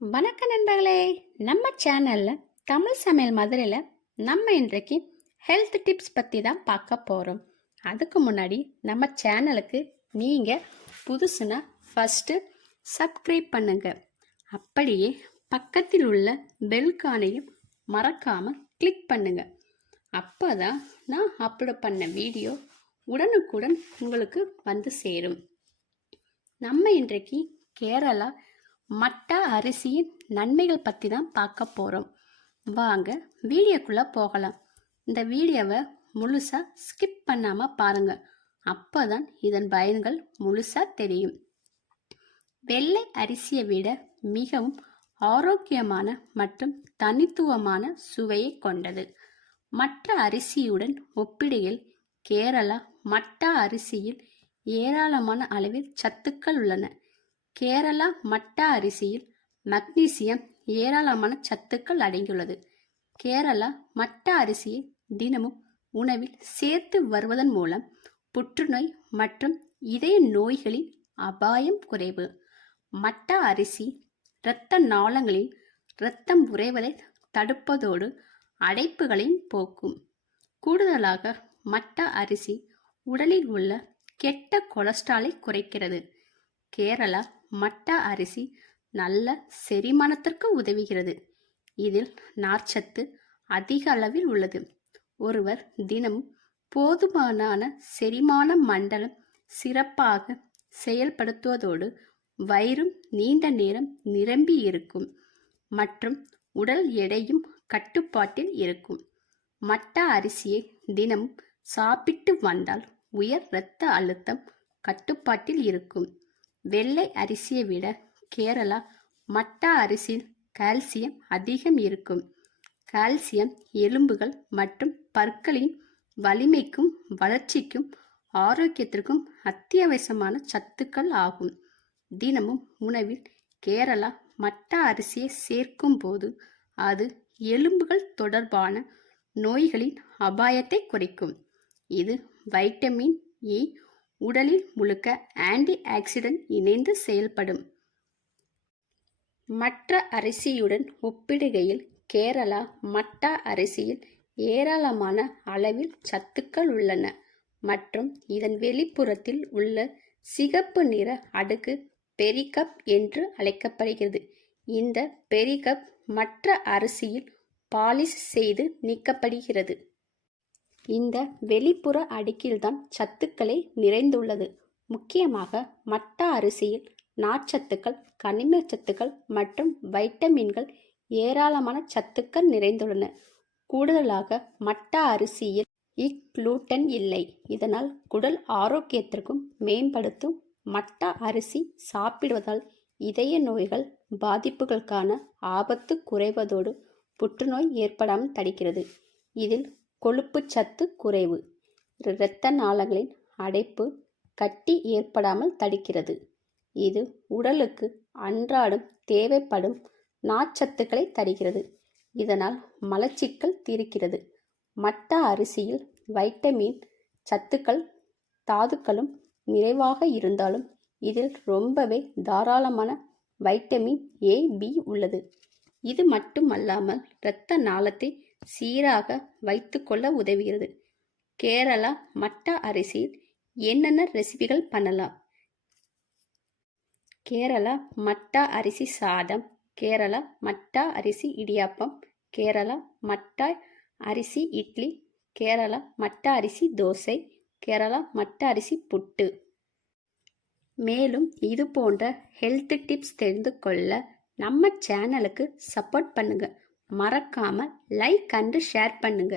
வணக்க நண்பர்களே, நம்ம சேனல்ல தமிழ் சமையல் மதுரையில் நம்ம இன்றைக்கு ஹெல்த் டிப்ஸ் பற்றி தான் பார்க்க போகிறோம். அதுக்கு முன்னாடி நம்ம சேனலுக்கு நீங்கள் புதுசுனா ஃபஸ்ட்டு சப்ஸ்கிரைப் பண்ணுங்க. அப்படியே பக்கத்தில் உள்ள பெல்கானையும் மறக்காமல் கிளிக் பண்ணுங்க. அப்போ தான் நான் அப்லோட் பண்ண வீடியோ உடனுக்குடன் உங்களுக்கு வந்து சேரும். நம்ம இன்றைக்கு கேரளா மட்டா அரிசியின் நன்மைகள் பற்றி தான் பார்க்க போகிறோம். வாங்க வீடியோக்குள்ளே போகலாம். இந்த வீடியோவை முழுசாக ஸ்கிப் பண்ணாமல் பாருங்கள். அப்போ தான் இதன் பயன்கள் முழுசாக தெரியும். வெள்ளை அரிசியை விட மிகவும் ஆரோக்கியமான மற்றும் தனித்துவமான சுவையை கொண்டது. மற்ற அரிசியுடன் ஒப்பிடுகையில் கேரளா மட்டா அரிசியில் ஏராளமான அளவில் சத்துக்கள் உள்ளன. கேரளா மட்டா அரிசியில் மக்னீசியம் ஏராளமான சத்துக்கள் அடங்கியுள்ளது. கேரளா மட்டா அரிசியை தினமும் உணவில் சேர்த்து வருவதன் மூலம் புற்றுநோய் மற்றும் இதய நோய்களின் அபாயம் குறைவு. மட்டா அரிசி இரத்த நாளங்களில் இரத்தம் உறைவதை தடுப்பதோடு அடைப்புகளையும் போக்கும். கூடுதலாக மட்டா அரிசி உடலில் உள்ள கெட்ட கொலஸ்ட்ராலை குறைக்கிறது. கேரளா மட்டா அரிசி நல்ல செரிமானத்திற்கு உதவுகிறது. இதில் நார்ச்சத்து அதிக அளவில் உள்ளது. ஒருவர் தினமும் போதுமான செரிமான மண்டலம் சிறப்பாக செயல்படுத்துவதோடு வயிறும் நீண்ட நேரம் நிரம்பி இருக்கும் மற்றும் உடல் எடையும் கட்டுப்பாட்டில் இருக்கும். மட்டா அரிசியை தினமும் சாப்பிட்டு வந்தால் உயர் இரத்த அழுத்தம் கட்டுப்பாட்டில் இருக்கும். வெள்ளை அரிசியை விட கேரளா மட்டா அரிசியில் கால்சியம் அதிகம் இருக்கும். கால்சியம் எலும்புகள் மற்றும் பற்களின் வலிமைக்கும் வளர்ச்சிக்கும் ஆரோக்கியத்திற்கும் அத்தியாவசியமான சத்துக்கள் ஆகும். தினமும் உணவில் கேரளா மட்டா அரிசியை சேர்க்கும் போது அது எலும்புகள் தொடர்பான நோய்களின் அபாயத்தை குறைக்கும். இது வைட்டமின் இ உடலில் முழுக்க ஆன்டி ஆக்சிடென்ட் இணைந்து செயல்படும். மற்ற அரிசியுடன் ஒப்பிடுகையில் கேரளா மட்டா அரிசியில் ஏராளமான அளவில் சத்துக்கள் உள்ளன மற்றும் இதன் வெளிப்புறத்தில் உள்ள சிகப்பு நிற அடுக்கு பெரிகப் என்று அழைக்கப்படுகிறது. இந்த பெரிகப் மற்ற அரிசியில் பாலிஷ் செய்து நீக்கப்படுகிறது. இந்த வெளிப்புற அடுக்கில்தான் சத்துக்களை நிறைந்துள்ளது. முக்கியமாக மட்டா அரிசியில் நார்ச்சத்துக்கள், கனிம சத்துக்கள் மற்றும் வைட்டமின்கள் ஏராளமான சத்துக்கள் நிறைந்துள்ளன. கூடுதலாக மட்டா அரிசியில் gluten இல்லை. இதனால் குடல் ஆரோக்கியத்திற்கும் மேம்படுத்தும். மட்டா அரிசி சாப்பிடுவதால் இதய நோய்கள் பாதிப்புகளுக்கான ஆபத்து குறைவதோடு புற்றுநோய் ஏற்படாமல் தடுக்கிறது. இதில் கொழுப்பு சத்து குறைவு இரத்த நாளங்களின் அடைப்பு கட்டி ஏற்படாமல் தடுக்கிறது. இது உடலுக்கு அன்றாடம் தேவைப்படும் நார்ச்சத்துக்களை தருகிறது. இதனால் மலச்சிக்கல் தீர்க்கிறது. மட்டா அரிசியில் வைட்டமின் சத்துக்கள் தாதுக்களும் நிறைவாக இருந்தாலும் இதில் ரொம்பவே தாராளமான வைட்டமின் ஏ பி உள்ளது. இது மட்டுமல்லாமல் இரத்த நாளத்தை சீராக வைத்துக்கொள்ள உதவுகிறது. கேரளா மட்டா அரிசியில் என்னென்ன ரெசிபிகள் பண்ணலாம்? கேரளா மட்டா அரிசி சாதம், கேரளா மட்டா அரிசி இடியாப்பம், கேரளா மட்டா அரிசி இட்லி, கேரளா மட்டா அரிசி தோசை, கேரளா மட்டா அரிசி புட்டு. மேலும் இது போன்ற ஹெல்த் டிப்ஸ் தெரிந்து கொள்ள நம்ம சேனலுக்கு சப்போர்ட் பண்ணுங்க. மறக்காம லைக் அண்ட் ஷேர் பண்ணுங்க.